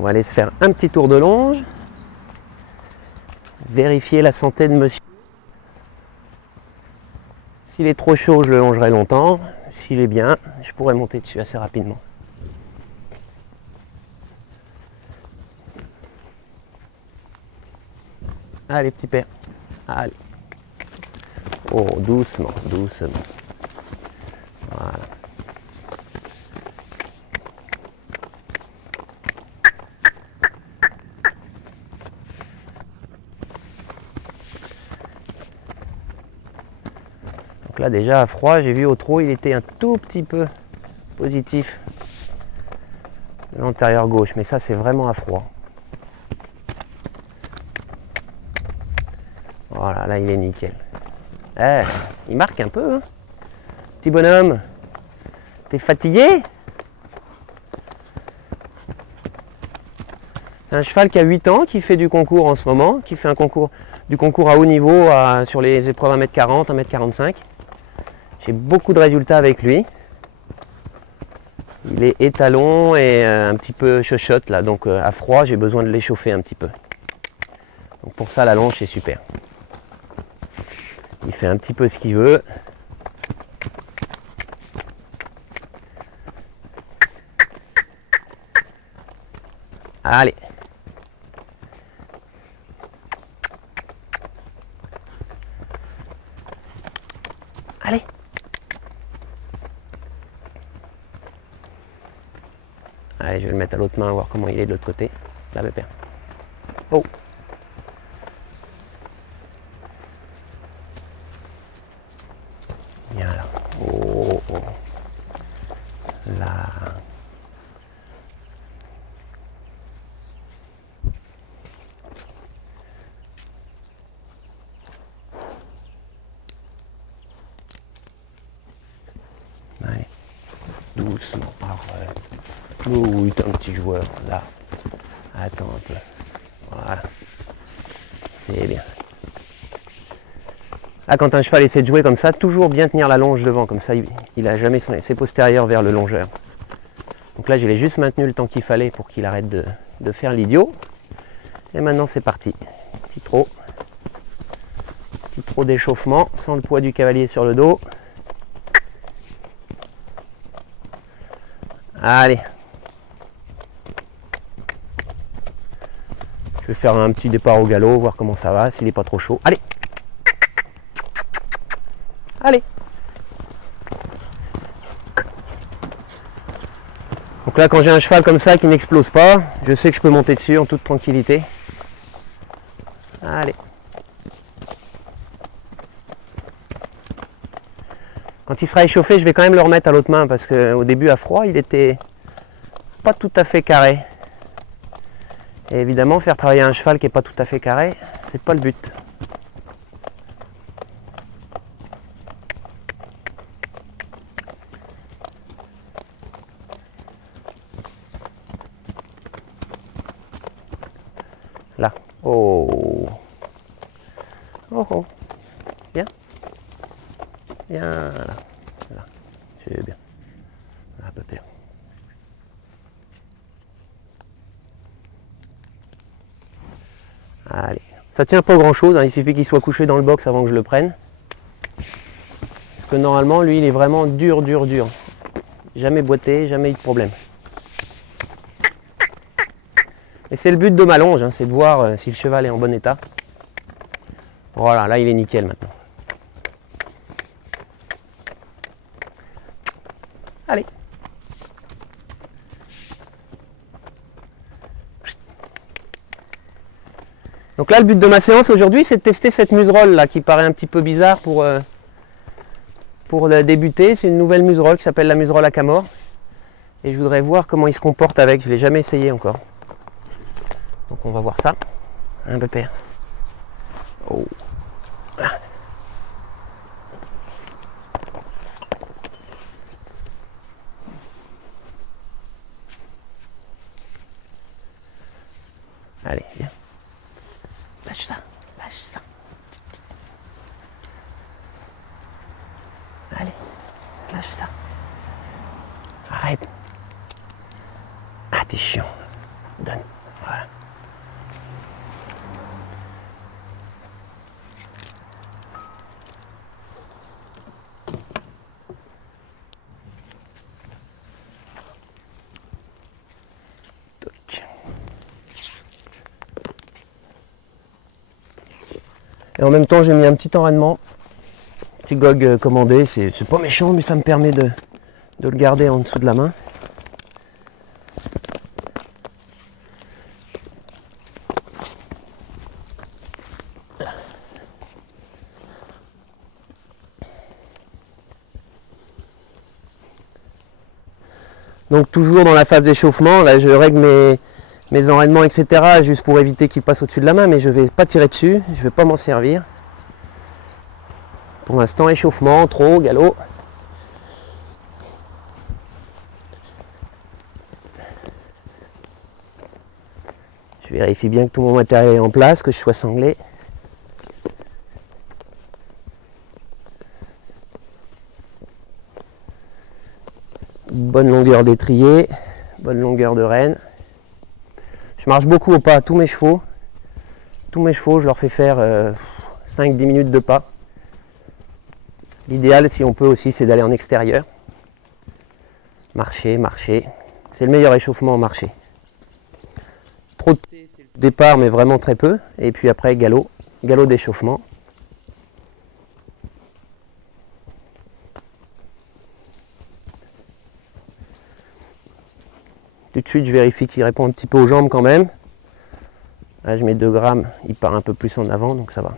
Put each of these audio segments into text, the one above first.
On va aller se faire un petit tour de longe. Vérifier la santé de monsieur. S'il est trop chaud, je le longerai longtemps. S'il est bien, je pourrais monter dessus assez rapidement. Allez, petit père. Allez. Oh, doucement, doucement. Voilà. Donc là, déjà à froid, j'ai vu au trot, il était un tout petit peu positif de l'antérieur gauche. Mais ça, c'est vraiment à froid. Voilà, là, il est nickel. Eh, il marque un peu, hein. Petit bonhomme, t'es fatigué? C'est un cheval qui a 8 ans, qui fait du concours en ce moment, qui fait du concours à haut niveau sur les épreuves 1m40, 1m45. J'ai beaucoup de résultats avec lui. Il est étalon et un petit peu chochotte là, donc à froid, j'ai besoin de l'échauffer un petit peu. Donc pour ça, la longe, c'est super. Il fait un petit peu ce qu'il veut. Allez. Allez. Allez, je vais le mettre à l'autre main, voir comment il est de l'autre côté. Là, pépère. Oh. Viens là. Oh, oh. Là. Allez. Doucement. Arrête. Oui, t'es un petit joueur. Là. Attends un peu. Voilà. C'est bien. Là, quand un cheval essaie de jouer comme ça, toujours bien tenir la longe devant, comme ça il n'a jamais ses postérieurs vers le longeur. Donc là, je l'ai juste maintenu le temps qu'il fallait pour qu'il arrête de faire l'idiot. Et maintenant, c'est parti. Petit trot d'échauffement, sans le poids du cavalier sur le dos. Allez. Je vais faire un petit départ au galop, voir comment ça va, s'il n'est pas trop chaud. Allez. Allez. Donc là, quand j'ai un cheval comme ça qui n'explose pas, je sais que je peux monter dessus en toute tranquillité. Allez. Quand il sera échauffé, je vais quand même le remettre à l'autre main parce qu'au début, à froid, il était pas tout à fait carré. Et évidemment, faire travailler un cheval qui n'est pas tout à fait carré, c'est pas le but. Là. Oh. Oh oh. Bien. Bien. Là. Là. C'est bien. Là, à peu près. Allez. Ça tient pas grand chose, hein. Il suffit qu'il soit couché dans le box avant que je le prenne. Parce que normalement, lui, il est vraiment dur, dur, dur. Jamais boité, jamais eu de problème. Et c'est le but de ma longe, hein, c'est de voir si le cheval est en bon état. Voilà, là il est nickel maintenant. Allez. Donc là le but de ma séance aujourd'hui c'est de tester cette muserolle là qui paraît un petit peu bizarre pour débuter. C'est une nouvelle muserolle qui s'appelle la muserolle à Camor. Et je voudrais voir comment il se comporte avec, je ne l'ai jamais essayé encore. Donc on va voir ça. Un peu père. Oh. Allez, viens. Lâche ça, lâche ça. Allez, lâche ça. Arrête. Ah, t'es chiant. Donne. Voilà. Toc. Et en même temps, j'ai mis un petit enraînement. Petit gog commandé, c'est pas méchant, mais ça me permet de le garder en dessous de la main. Donc toujours dans la phase d'échauffement, là je règle mes enraînements, etc. juste pour éviter qu'il passe au-dessus de la main, mais je ne vais pas tirer dessus, je ne vais pas m'en servir. Pour l'instant, échauffement, trot, galop. Je vérifie bien que tout mon matériel est en place, que je sois sanglé. Bonne longueur d'étrier, bonne longueur de rêne. Je marche beaucoup au pas, tous mes chevaux. Tous mes chevaux, je leur fais faire 5-10 minutes de pas. L'idéal, si on peut aussi, c'est d'aller en extérieur. Marcher, marcher. C'est le meilleur échauffement en marcher. Trop de départ, mais vraiment très peu. Et puis après, galop. Galop d'échauffement. Tout de suite, je vérifie qu'il répond un petit peu aux jambes quand même. Là, je mets 2 grammes, il part un peu plus en avant, donc ça va.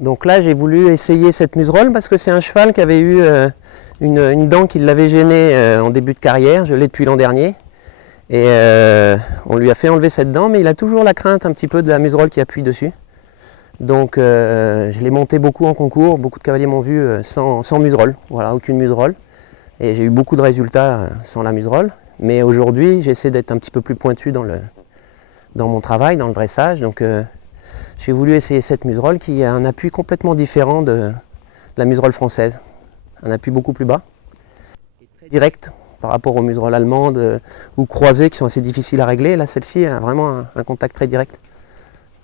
Donc là, j'ai voulu essayer cette muserolle parce que c'est un cheval qui avait eu une dent qui l'avait gêné en début de carrière. Je l'ai depuis l'an dernier. Et on lui a fait enlever cette dent, mais il a toujours la crainte un petit peu de la muserolle qui appuie dessus. Donc je l'ai monté beaucoup en concours, beaucoup de cavaliers m'ont vu sans muserolle, voilà, aucune muserolle. Et j'ai eu beaucoup de résultats sans la muserolle. Mais aujourd'hui, j'essaie d'être un petit peu plus pointu dans mon travail, dans le dressage. Donc j'ai voulu essayer cette muserolle qui a un appui complètement différent de la muserolle française. Un appui beaucoup plus bas, et très direct par rapport aux muserolles allemandes ou croisées qui sont assez difficiles à régler. Là, celle-ci a vraiment un contact très direct.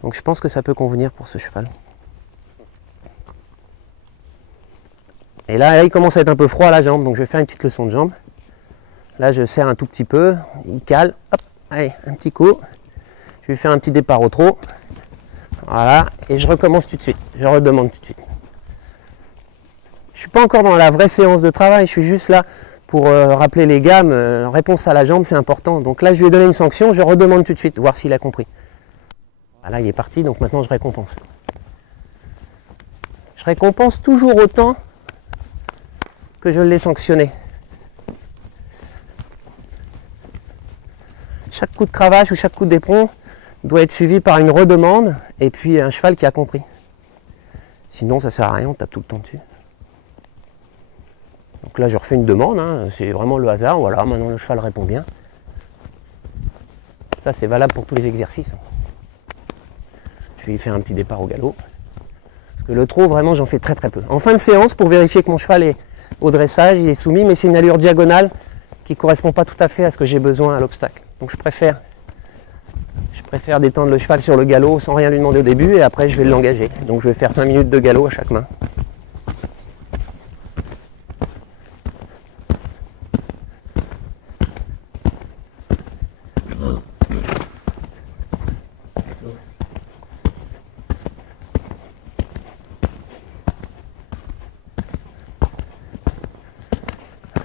Donc je pense que ça peut convenir pour ce cheval. Et là, il commence à être un peu froid à la jambe, donc je vais faire une petite leçon de jambe. Là, je serre un tout petit peu, il cale, hop, allez, un petit coup. Je vais faire un petit départ au trot. Voilà, et je recommence tout de suite, je redemande tout de suite. Je ne suis pas encore dans la vraie séance de travail, je suis juste là pour rappeler les gammes, réponse à la jambe, c'est important. Donc là, je lui ai donné une sanction, je redemande tout de suite, voir s'il a compris. Voilà, il est parti, donc maintenant je récompense. Je récompense toujours autant que je l'ai sanctionné. Chaque coup de cravache ou chaque coup d'éperon doit être suivi par une redemande et puis un cheval qui a compris. Sinon, ça ne sert à rien, on tape tout le temps dessus. Donc là, je refais une demande, hein, c'est vraiment le hasard. Voilà, maintenant le cheval répond bien. Ça, c'est valable pour tous les exercices. Je vais y faire un petit départ au galop. Parce que le trot, vraiment, j'en fais très très peu. En fin de séance, pour vérifier que mon cheval est au dressage, il est soumis, mais c'est une allure diagonale qui ne correspond pas tout à fait à ce que j'ai besoin à l'obstacle. Donc je préfère détendre le cheval sur le galop sans rien lui demander au début et après je vais l'engager. Donc je vais faire 5 minutes de galop à chaque main.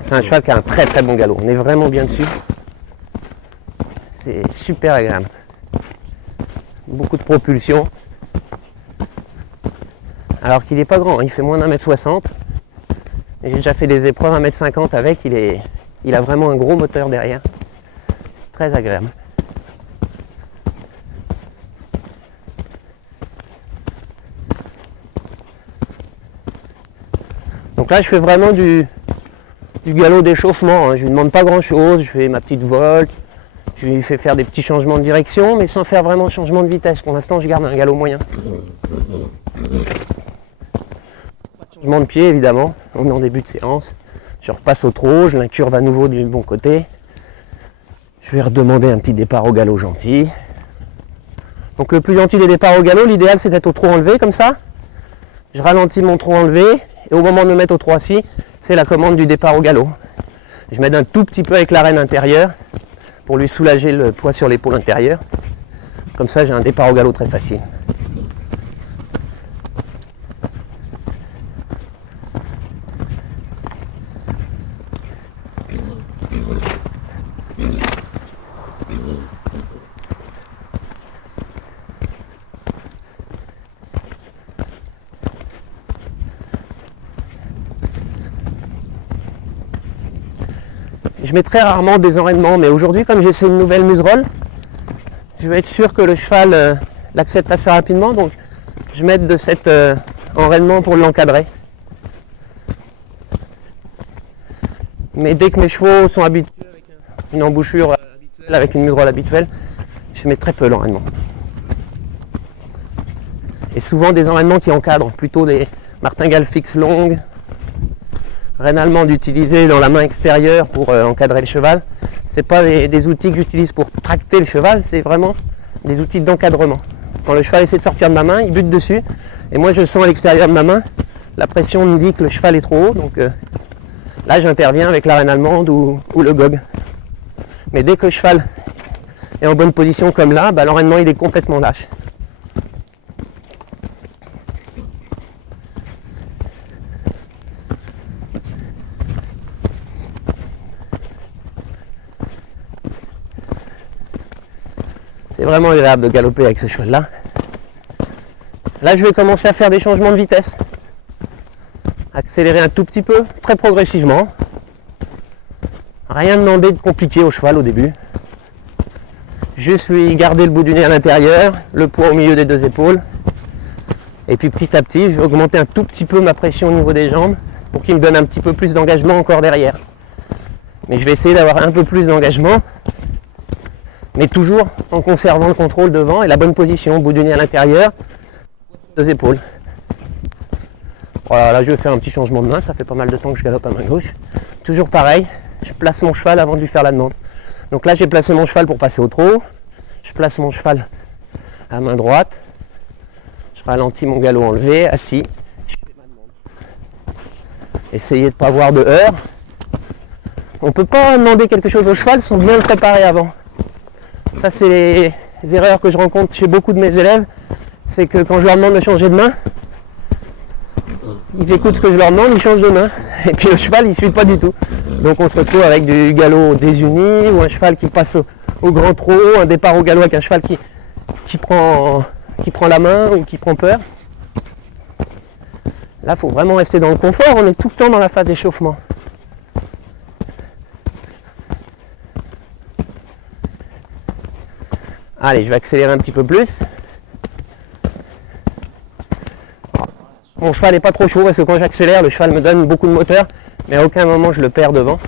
C'est un cheval qui a un très très bon galop. On est vraiment bien dessus. C'est super agréable. Beaucoup de propulsion. Alors qu'il n'est pas grand, il fait moins d'1m60. J'ai déjà fait des épreuves 1m50 avec, il a vraiment un gros moteur derrière. C'est très agréable. Donc là je fais vraiment du galop d'échauffement, hein. Je ne lui demande pas grand chose, je fais ma petite volte, je Je lui fais faire des petits changements de direction, mais sans faire vraiment de changement de vitesse. Pour l'instant, je garde un galop moyen. Changement de pied, évidemment. On est en début de séance. Je repasse au trot, je l'incurve à nouveau du bon côté. Je vais redemander un petit départ au galop gentil. Donc le plus gentil des départs au galop, l'idéal c'est d'être au trot enlevé comme ça. Je ralentis mon trot enlevé et au moment de me mettre au trot assis, c'est la commande du départ au galop. Je m'aide un tout petit peu avec l'arène intérieure pour lui soulager le poids sur l'épaule intérieure. Comme ça j'ai un départ au galop très facile. Je mets très rarement des enraînements, mais aujourd'hui, comme j'essaie une nouvelle muserolle, je veux être sûr que le cheval l'accepte assez rapidement, donc je mets de cet enraînement pour l'encadrer. Mais dès que mes chevaux sont habitués avec une embouchure habituelle, avec une muserolle habituelle, je mets très peu l'enraînement. Et souvent des enraînements qui encadrent, plutôt des martingales fixes longues, rêne allemande utilisée dans la main extérieure pour encadrer le cheval. Ce n'est pas des outils que j'utilise pour tracter le cheval, c'est vraiment des outils d'encadrement. Quand le cheval essaie de sortir de ma main, il bute dessus. Et moi je sens à l'extérieur de ma main, la pression me dit que le cheval est trop haut. Donc là j'interviens avec la rêne allemande ou le gog. Mais dès que le cheval est en bonne position comme là, l'enraînement il est complètement lâche. C'est vraiment agréable de galoper avec ce cheval-là. Là, je vais commencer à faire des changements de vitesse. Accélérer un tout petit peu, très progressivement. Rien demander de compliqué au cheval au début. Juste lui garder le bout du nez à l'intérieur, le poids au milieu des deux épaules. Et puis petit à petit, je vais augmenter un tout petit peu ma pression au niveau des jambes pour qu'il me donne un petit peu plus d'engagement encore derrière. Mais je vais essayer d'avoir un peu plus d'engagement, mais toujours en conservant le contrôle devant et la bonne position, bout du nez à l'intérieur, deux épaules. Voilà, là je vais faire un petit changement de main, ça fait pas mal de temps que je galope à main gauche. Toujours pareil, je place mon cheval avant de lui faire la demande. Donc là j'ai placé mon cheval pour passer au trot, je place mon cheval à main droite, je ralentis mon galop enlevé, assis, je fais ma demande. Essayez de ne pas avoir de heurts. On ne peut pas demander quelque chose au cheval sans bien le préparer avant. Ça c'est les erreurs que je rencontre chez beaucoup de mes élèves, c'est que quand je leur demande de changer de main, ils écoutent ce que je leur demande, ils changent de main, et puis le cheval il ne suit pas du tout. Donc on se retrouve avec du galop désuni, ou un cheval qui passe au grand trot, un départ au galop avec un cheval qui prend la main ou qui prend peur. Là il faut vraiment rester dans le confort, on est tout le temps dans la phase d'échauffement. Allez, je vais accélérer un petit peu plus. Mon cheval n'est pas trop chaud parce que quand j'accélère, le cheval me donne beaucoup de moteur, mais à aucun moment je le perds devant.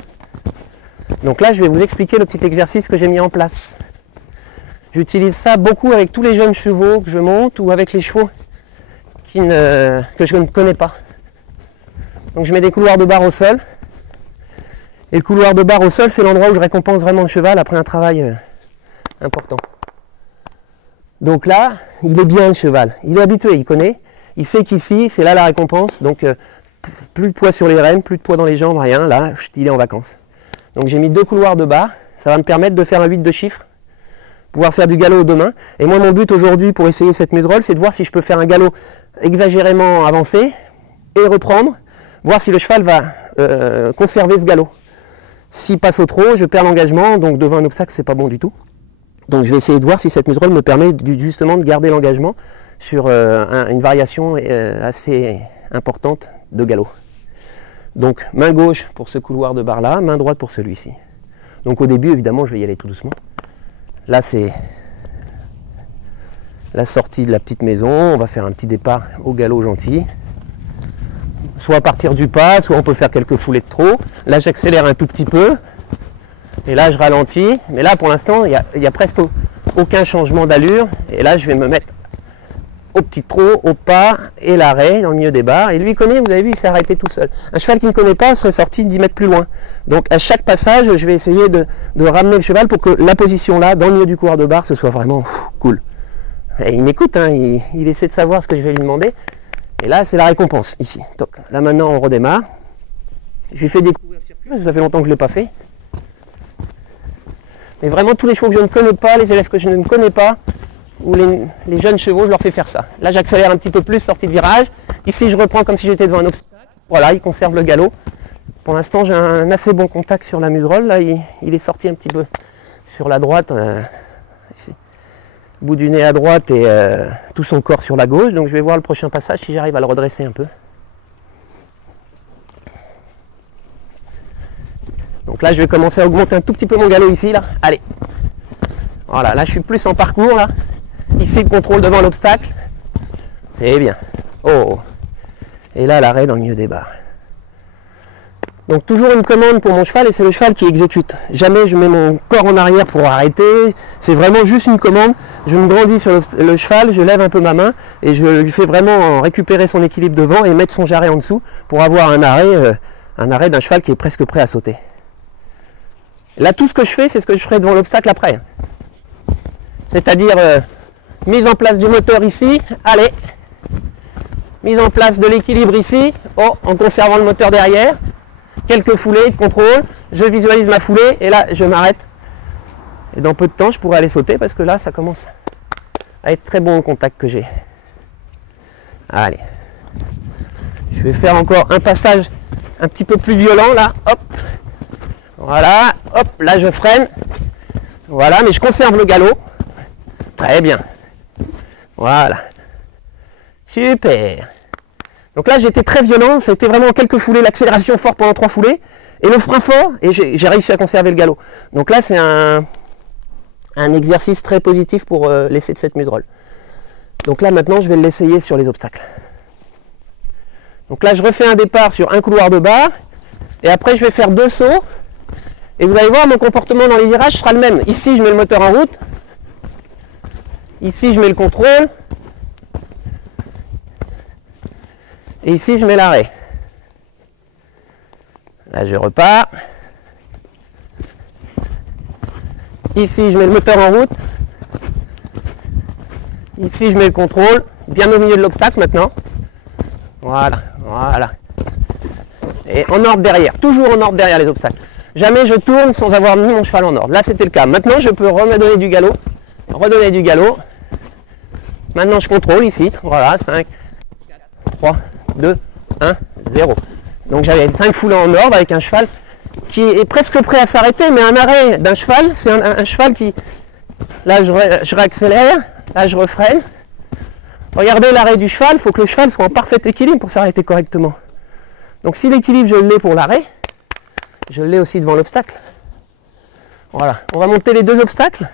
Donc là, je vais vous expliquer le petit exercice que j'ai mis en place. J'utilise ça beaucoup avec tous les jeunes chevaux que je monte ou avec les chevaux que je ne connais pas. Donc je mets des couloirs de barre au sol. Et le couloir de barre au sol, c'est l'endroit où je récompense vraiment le cheval après un travail important. Donc là, il est bien le cheval, il est habitué, il connaît, il sait qu'ici, c'est là la récompense, donc plus de poids sur les rênes, plus de poids dans les jambes, rien, là, il est en vacances. Donc j'ai mis 2 couloirs de barre, ça va me permettre de faire un 8 de chiffres, pouvoir faire du galop aux 2 mains. Et moi mon but aujourd'hui pour essayer cette muserolle, c'est de voir si je peux faire un galop exagérément avancé et reprendre, voir si le cheval va conserver ce galop. S'il passe au trot, je perds l'engagement, donc devant un obstacle, c'est pas bon du tout. Donc je vais essayer de voir si cette muserolle me permet justement de garder l'engagement sur une variation assez importante de galop. Donc main gauche pour ce couloir de barre là, main droite pour celui-ci. Donc au début évidemment je vais y aller tout doucement. Là c'est la sortie de la petite maison, on va faire un petit départ au galop gentil. Soit à partir du pas, soit on peut faire quelques foulées de trot. Là j'accélère un tout petit peu. Et là, je ralentis. Mais là, pour l'instant, il y a presque aucun changement d'allure. Et là, je vais me mettre au petit trot, au pas et l'arrêt dans le milieu des barres. Et lui, il connaît, vous avez vu, il s'est arrêté tout seul. Un cheval qui ne connaît pas serait sorti 10 mètres plus loin. Donc, à chaque passage, je vais essayer de ramener le cheval pour que la position là, dans le milieu du couloir de barre, ce soit vraiment cool. Et il m'écoute, hein, il essaie de savoir ce que je vais lui demander. Et là, c'est la récompense, ici. Donc, là, maintenant, on redémarre. Je lui fais découvrir le circuit, parce que ça fait longtemps que je ne l'ai pas fait. Mais vraiment, tous les chevaux que je ne connais pas, les élèves que je ne connais pas, ou les jeunes chevaux, je leur fais faire ça. Là, j'accélère un petit peu plus, sortie de virage. Ici, je reprends comme si j'étais devant un obstacle. Voilà, il conserve le galop. Pour l'instant, j'ai un assez bon contact sur la muserolle. Là, il est sorti un petit peu sur la droite, ici. Bout du nez à droite et tout son corps sur la gauche. Donc, je vais voir le prochain passage si j'arrive à le redresser un peu. Donc là, je vais commencer à augmenter un tout petit peu mon galop ici. Là. Allez. Voilà, là, je suis plus en parcours. Là. Ici, le contrôle devant l'obstacle. C'est bien. Oh. Et là, l'arrêt dans le milieu des barres. Donc toujours une commande pour mon cheval et c'est le cheval qui exécute. Jamais je mets mon corps en arrière pour arrêter. C'est vraiment juste une commande. Je me grandis sur le cheval, je lève un peu ma main et je lui fais vraiment récupérer son équilibre devant et mettre son jarret en dessous pour avoir un arrêt d'un cheval qui est presque prêt à sauter. Là, tout ce que je fais, c'est ce que je ferai devant l'obstacle après. C'est-à-dire mise en place du moteur ici, allez. Mise en place de l'équilibre ici, oh, en conservant le moteur derrière. Quelques foulées de contrôle, je visualise ma foulée et là, je m'arrête. Et dans peu de temps, je pourrai aller sauter parce que là, ça commence à être très bon au contact que j'ai. Allez. Je vais faire encore un passage un petit peu plus violent là, hop. Voilà, hop, là je freine. Voilà, mais je conserve le galop. Très bien. Voilà. Super. Donc là, j'étais très violent. Ça a été vraiment quelques foulées, l'accélération forte pendant 3 foulées. Et le frein fort, et j'ai réussi à conserver le galop. Donc là, c'est un exercice très positif pour l'effet de cette muserolle. Donc là, maintenant, je vais l'essayer sur les obstacles. Donc là, je refais un départ sur un couloir de barre. Et après, je vais faire 2 sauts. Et vous allez voir, mon comportement dans les virages sera le même. Ici, je mets le moteur en route. Ici, je mets le contrôle. Et ici, je mets l'arrêt. Là, je repars. Ici, je mets le moteur en route. Ici, je mets le contrôle. Bien au milieu de l'obstacle maintenant. Voilà, voilà. Et en ordre derrière. Toujours en ordre derrière les obstacles. Jamais je tourne sans avoir mis mon cheval en ordre. Là, c'était le cas. Maintenant, je peux redonner du galop. Redonner du galop. Maintenant, je contrôle ici. Voilà, 5, 4, 3, 2, 1, 0. Donc, j'avais 5 foulées en ordre avec un cheval qui est presque prêt à s'arrêter. Mais un arrêt d'un cheval, c'est un cheval qui... Là, je réaccélère. Là, je refreine. Regardez l'arrêt du cheval. Il faut que le cheval soit en parfait équilibre pour s'arrêter correctement. Donc, si l'équilibre, je l'ai pour l'arrêt, je l'ai aussi devant l'obstacle. Voilà. On va monter les 2 obstacles.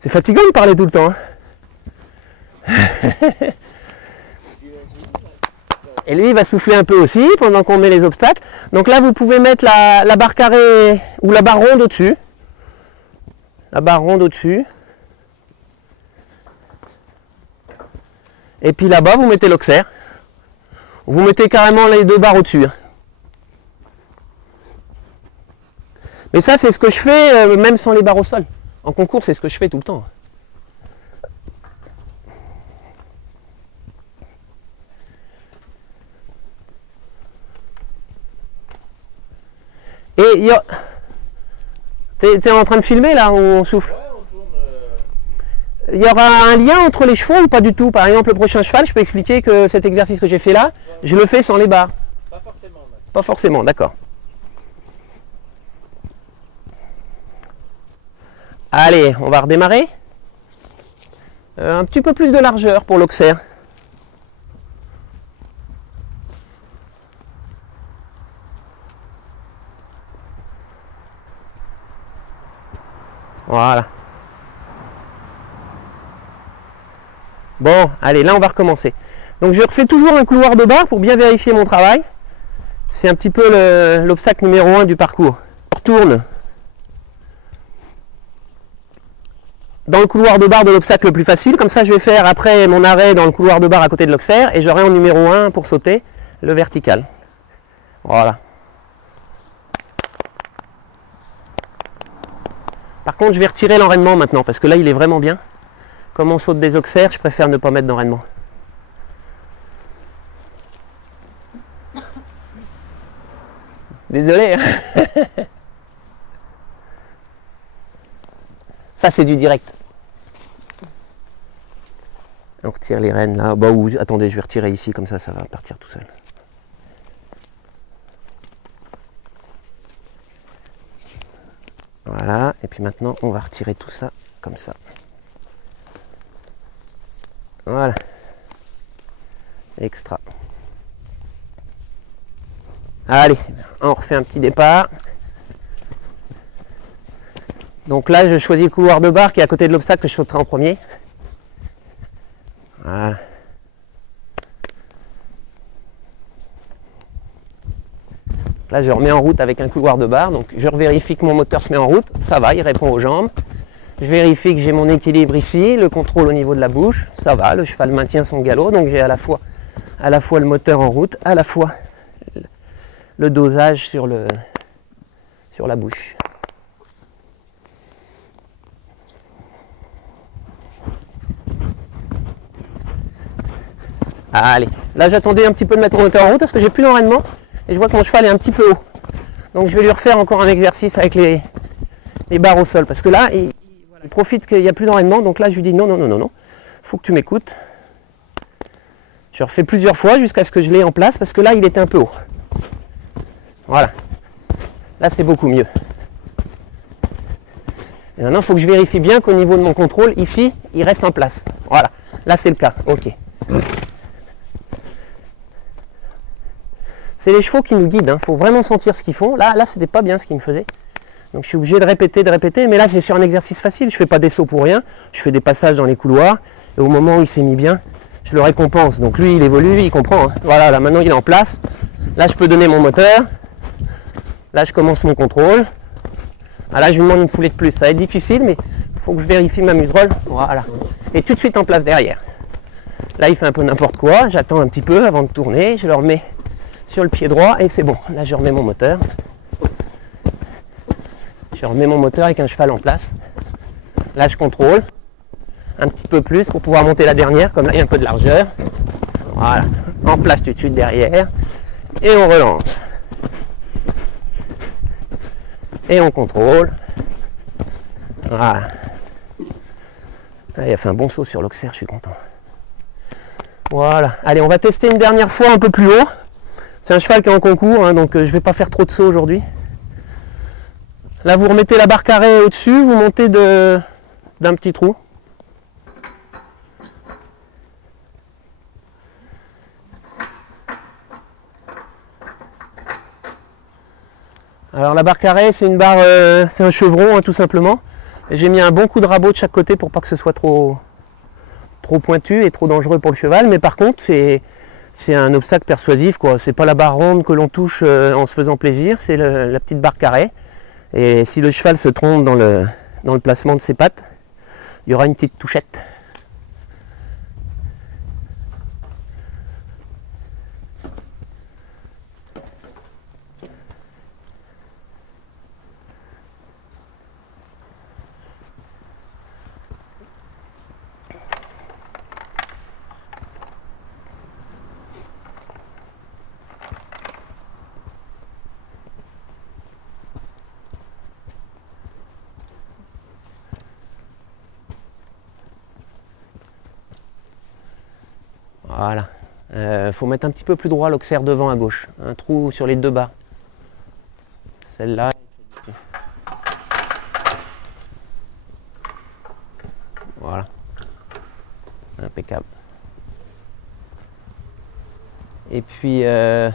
C'est fatigant de parler tout le temps. Hein. Et lui, il va souffler un peu aussi pendant qu'on met les obstacles. Donc là, vous pouvez mettre la barre carrée ou la barre ronde au-dessus. La barre ronde au-dessus. Et puis là-bas, vous mettez l'auxerre. Vous mettez carrément les 2 barres au-dessus. Mais ça, c'est ce que je fais même sans les barres au sol. En concours, c'est ce que je fais tout le temps. Et t'es en train de filmer là où on souffle? Ouais, on tourne. Il y aura un lien entre les chevaux ou pas du tout? Par exemple, le prochain cheval, je peux expliquer que cet exercice que j'ai fait là, je le fais sans les barres. Pas forcément. Même. Pas forcément, d'accord. Allez, on va redémarrer. Un petit peu plus de largeur pour l'auxerre. Voilà. Bon, allez, là on va recommencer. Donc je refais toujours un couloir de barre pour bien vérifier mon travail. C'est un petit peu l'obstacle numéro 1 du parcours. Je retourne dans le couloir de barre de l'obstacle le plus facile. Comme ça, je vais faire après mon arrêt dans le couloir de barre à côté de l'Auxerre. Et j'aurai en numéro 1 pour sauter le vertical. Voilà. Par contre, je vais retirer l'enraînement maintenant. Parce que là, il est vraiment bien. Comme on saute des Auxerres, je préfère ne pas mettre d'enraînement. Désolé. Ça, c'est du direct. On retire les rênes là. Bah, ou, attendez, je vais retirer ici, comme ça va partir tout seul. Voilà. Et puis maintenant, on va retirer tout ça comme ça. Voilà. Extra. Allez, on refait un petit départ. Donc là, je choisis le couloir de barre qui est à côté de l'obstacle que je sauterai en premier. Voilà. Là, je remets en route avec un couloir de barre. Donc je vérifie que mon moteur se met en route. Ça va, il répond aux jambes. Je vérifie que j'ai mon équilibre ici, le contrôle au niveau de la bouche. Ça va, le cheval maintient son galop. Donc j'ai à la fois le moteur en route, à la fois le dosage sur la bouche. Allez, là j'attendais un petit peu de mettre mon moteur en route parce que j'ai plus d'enraînement et je vois que mon cheval est un petit peu haut. Donc je vais lui refaire encore un exercice avec les barres au sol parce que là il profite qu'il n'y a plus d'enraînement. Donc là je lui dis non, faut que tu m'écoutes. Je refais plusieurs fois jusqu'à ce que je l'ai en place parce que là il était un peu haut. Voilà, là c'est beaucoup mieux. Et maintenant il faut que je vérifie bien qu'au niveau de mon contrôle ici il reste en place. Voilà, là c'est le cas, ok. C'est les chevaux qui nous guident, il faut vraiment sentir ce qu'ils font. Là c'était pas bien ce qu'ils me faisaient. Donc je suis obligé de répéter, mais là c'est sur un exercice facile, je fais pas des sauts pour rien, je fais des passages dans les couloirs, et au moment où il s'est mis bien, je le récompense. Donc lui il évolue, il comprend. Hein. Voilà, là maintenant il est en place. Là je peux donner mon moteur. Là je commence mon contrôle. Ah, là je lui demande une foulée de plus. Ça va être difficile, mais il faut que je vérifie ma muserolle. Voilà. Et tout de suite en place derrière. Là il fait un peu n'importe quoi, j'attends un petit peu avant de tourner, je le remets sur le pied droit et c'est bon. Là je remets mon moteur. Je remets mon moteur avec un cheval en place. Là je contrôle un petit peu plus pour pouvoir monter la dernière, comme là il y a un peu de largeur. Voilà, en place tout de suite derrière. Et on relance. Et on contrôle. Voilà. Là, il a fait un bon saut sur l'Auxerre, je suis content. Voilà. Allez, on va tester une dernière fois un peu plus haut. C'est un cheval qui est en concours, hein, donc je ne vais pas faire trop de sauts aujourd'hui. Là, vous remettez la barre carrée au-dessus, vous montez d'un petit trou. Alors la barre carrée, c'est une barre, c'est un chevron, hein, tout simplement. J'ai mis un bon coup de rabot de chaque côté pour pas que ce soit trop pointu et trop dangereux pour le cheval. Mais par contre, c'est un obstacle persuasif, quoi. C'est pas la barre ronde que l'on touche en se faisant plaisir, c'est la petite barre carrée. Et si le cheval se trompe dans le placement de ses pattes, il y aura une petite touchette. Voilà. Faut mettre un petit peu plus droit l'Auxerre devant à gauche. Un trou sur les deux barres. Celle-là. Voilà. Impeccable. Et puis... Ouais,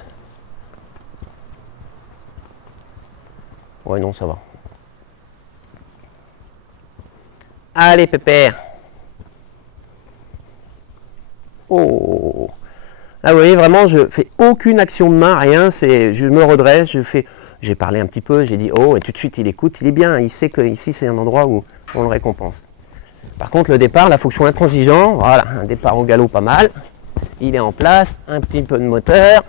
non, ça va. Allez, pépère. Oh. Là, vous voyez, vraiment, je fais aucune action de main, rien. Je me redresse, j'ai parlé un petit peu, j'ai dit oh, et tout de suite il écoute, il est bien, il sait que ici c'est un endroit où on le récompense. Par contre, le départ, là, il faut que je sois intransigeant. Voilà, un départ au galop pas mal. Il est en place, un petit peu de moteur.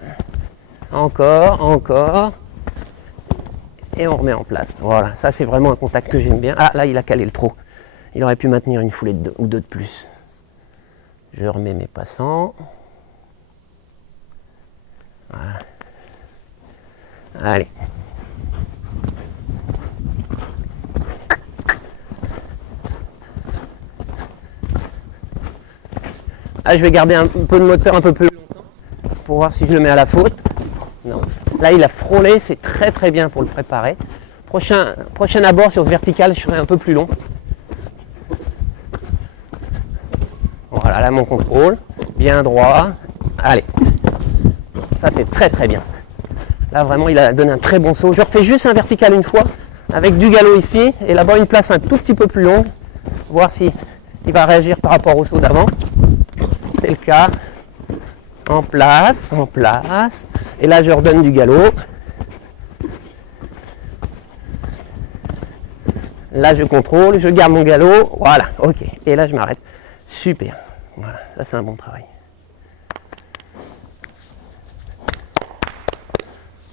Encore, encore. Et on remet en place. Voilà, ça c'est vraiment un contact que j'aime bien. Ah, là, il a calé le trot. Il aurait pu maintenir une foulée de 2 ou 2 de plus. Je remets mes passants. Voilà. Allez. Ah, je vais garder un peu de moteur un peu plus longtemps pour voir si je le mets à la faute. Non. Là, il a frôlé, c'est très très bien pour le préparer. Prochain abord sur ce vertical, je serai un peu plus long. Voilà, là mon contrôle, bien droit. Allez, ça c'est très très bien. Là vraiment, il a donné un très bon saut. Je refais juste un vertical une fois, avec du galop ici, et là-bas une place un tout petit peu plus longue, voir si il va réagir par rapport au saut d'avant. C'est le cas. En place, en place. Et là, je redonne du galop. Là, je contrôle, je garde mon galop. Voilà, ok. Et là, je m'arrête. Super. Voilà, ça, c'est un bon travail.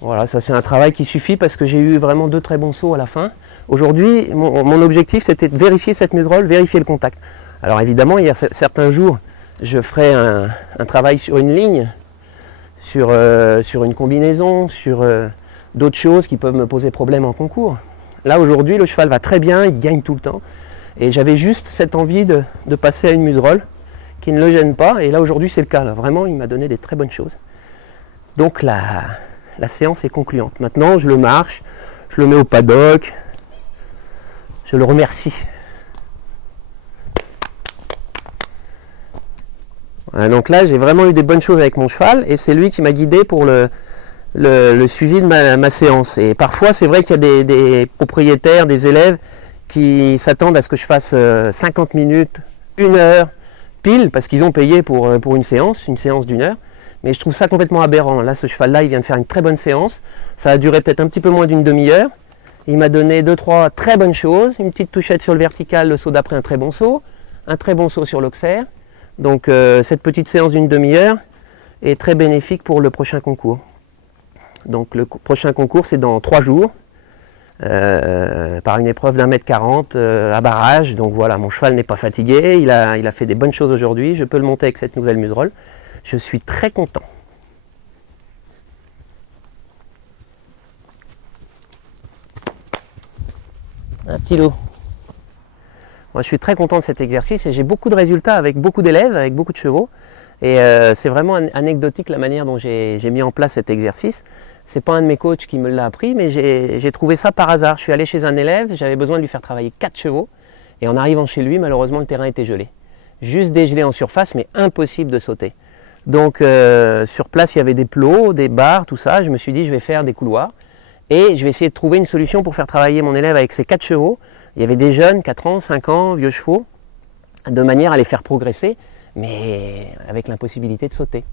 Voilà, ça, c'est un travail qui suffit parce que j'ai eu vraiment 2 très bons sauts à la fin. Aujourd'hui, mon objectif, c'était de vérifier cette muserolle, vérifier le contact. Alors, évidemment, il y a certains jours, je ferai un travail sur une ligne, sur une combinaison, sur d'autres choses qui peuvent me poser problème en concours. Là aujourd'hui le cheval va très bien, il gagne tout le temps et j'avais juste cette envie de passer à une muserolle qui ne le gêne pas et là aujourd'hui c'est le cas. Là. Vraiment il m'a donné des très bonnes choses. Donc la séance est concluante. Maintenant je le marche, je le mets au paddock, je le remercie. Voilà, donc là, j'ai vraiment eu des bonnes choses avec mon cheval et c'est lui qui m'a guidé pour le suivi de ma séance. Et parfois, c'est vrai qu'il y a des propriétaires, des élèves qui s'attendent à ce que je fasse 50 minutes, 1 heure, pile, parce qu'ils ont payé pour une séance d'1 heure. Mais je trouve ça complètement aberrant. Là, ce cheval-là, il vient de faire une très bonne séance. Ça a duré peut-être un petit peu moins d'une demi-heure. Il m'a donné 2-3 très bonnes choses. Une petite touchette sur le vertical, le saut d'après, un très bon saut sur l'auxerre. Donc cette petite séance d'une demi-heure est très bénéfique pour le prochain concours. Donc le prochain concours c'est dans 3 jours par une épreuve d'1,40 m à barrage. Donc voilà, mon cheval n'est pas fatigué, il a fait des bonnes choses aujourd'hui, je peux le monter avec cette nouvelle muserolle. Je suis très content. Un petit loup. Moi, je suis très content de cet exercice et j'ai beaucoup de résultats avec beaucoup d'élèves, avec beaucoup de chevaux. Et c'est vraiment anecdotique la manière dont j'ai mis en place cet exercice. Ce n'est pas un de mes coachs qui me l'a appris, mais j'ai trouvé ça par hasard. Je suis allé chez un élève, j'avais besoin de lui faire travailler 4 chevaux. Et en arrivant chez lui, malheureusement, le terrain était gelé. Juste dégelé en surface, mais impossible de sauter. Donc sur place, il y avait des plots, des barres, tout ça. Je me suis dit, je vais faire des couloirs. Et je vais essayer de trouver une solution pour faire travailler mon élève avec ses 4 chevaux. Il y avait des jeunes, 4 ans, 5 ans, vieux chevaux, de manière à les faire progresser, mais avec l'impossibilité de sauter.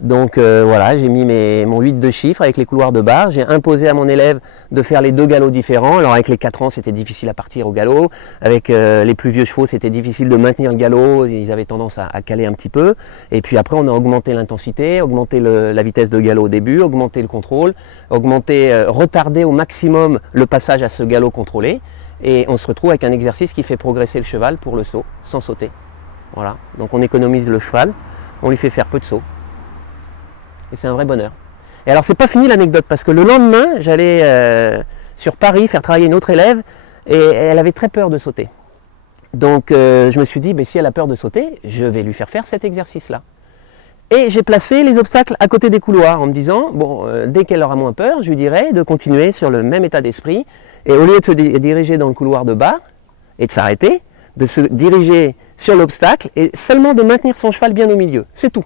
Donc voilà, j'ai mis mon 8 de chiffre avec les couloirs de barre. J'ai imposé à mon élève de faire les 2 galops différents. Alors avec les 4 ans, c'était difficile à partir au galop. Avec les plus vieux chevaux, c'était difficile de maintenir le galop. Ils avaient tendance à caler un petit peu. Et puis après, on a augmenté l'intensité, augmenté la vitesse de galop au début, augmenté le contrôle, retardé au maximum le passage à ce galop contrôlé. Et on se retrouve avec un exercice qui fait progresser le cheval pour le saut, sans sauter. Voilà, donc on économise le cheval, on lui fait faire peu de sauts. Et c'est un vrai bonheur. Et alors c'est pas fini l'anecdote, parce que le lendemain, j'allais sur Paris faire travailler une autre élève, et elle avait très peur de sauter. Donc je me suis dit, si elle a peur de sauter, je vais lui faire cet exercice-là. Et j'ai placé les obstacles à côté des couloirs, en me disant, dès qu'elle aura moins peur, je lui dirai de continuer sur le même état d'esprit, et au lieu de se diriger dans le couloir de bas, et de s'arrêter, de se diriger sur l'obstacle, et seulement de maintenir son cheval bien au milieu, c'est tout.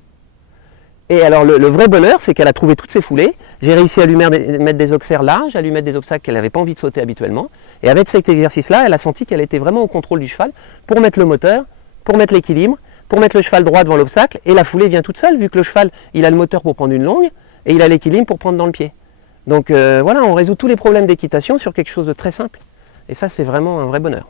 Et alors le vrai bonheur, c'est qu'elle a trouvé toutes ses foulées, j'ai réussi à lui mettre des auxerres larges, à lui mettre des obstacles qu'elle n'avait pas envie de sauter habituellement, et avec cet exercice-là, elle a senti qu'elle était vraiment au contrôle du cheval, pour mettre le moteur, pour mettre l'équilibre, pour mettre le cheval droit devant l'obstacle, et la foulée vient toute seule, vu que le cheval, il a le moteur pour prendre une longue, et il a l'équilibre pour prendre dans le pied. Donc voilà, on résout tous les problèmes d'équitation sur quelque chose de très simple. Et ça, c'est vraiment un vrai bonheur.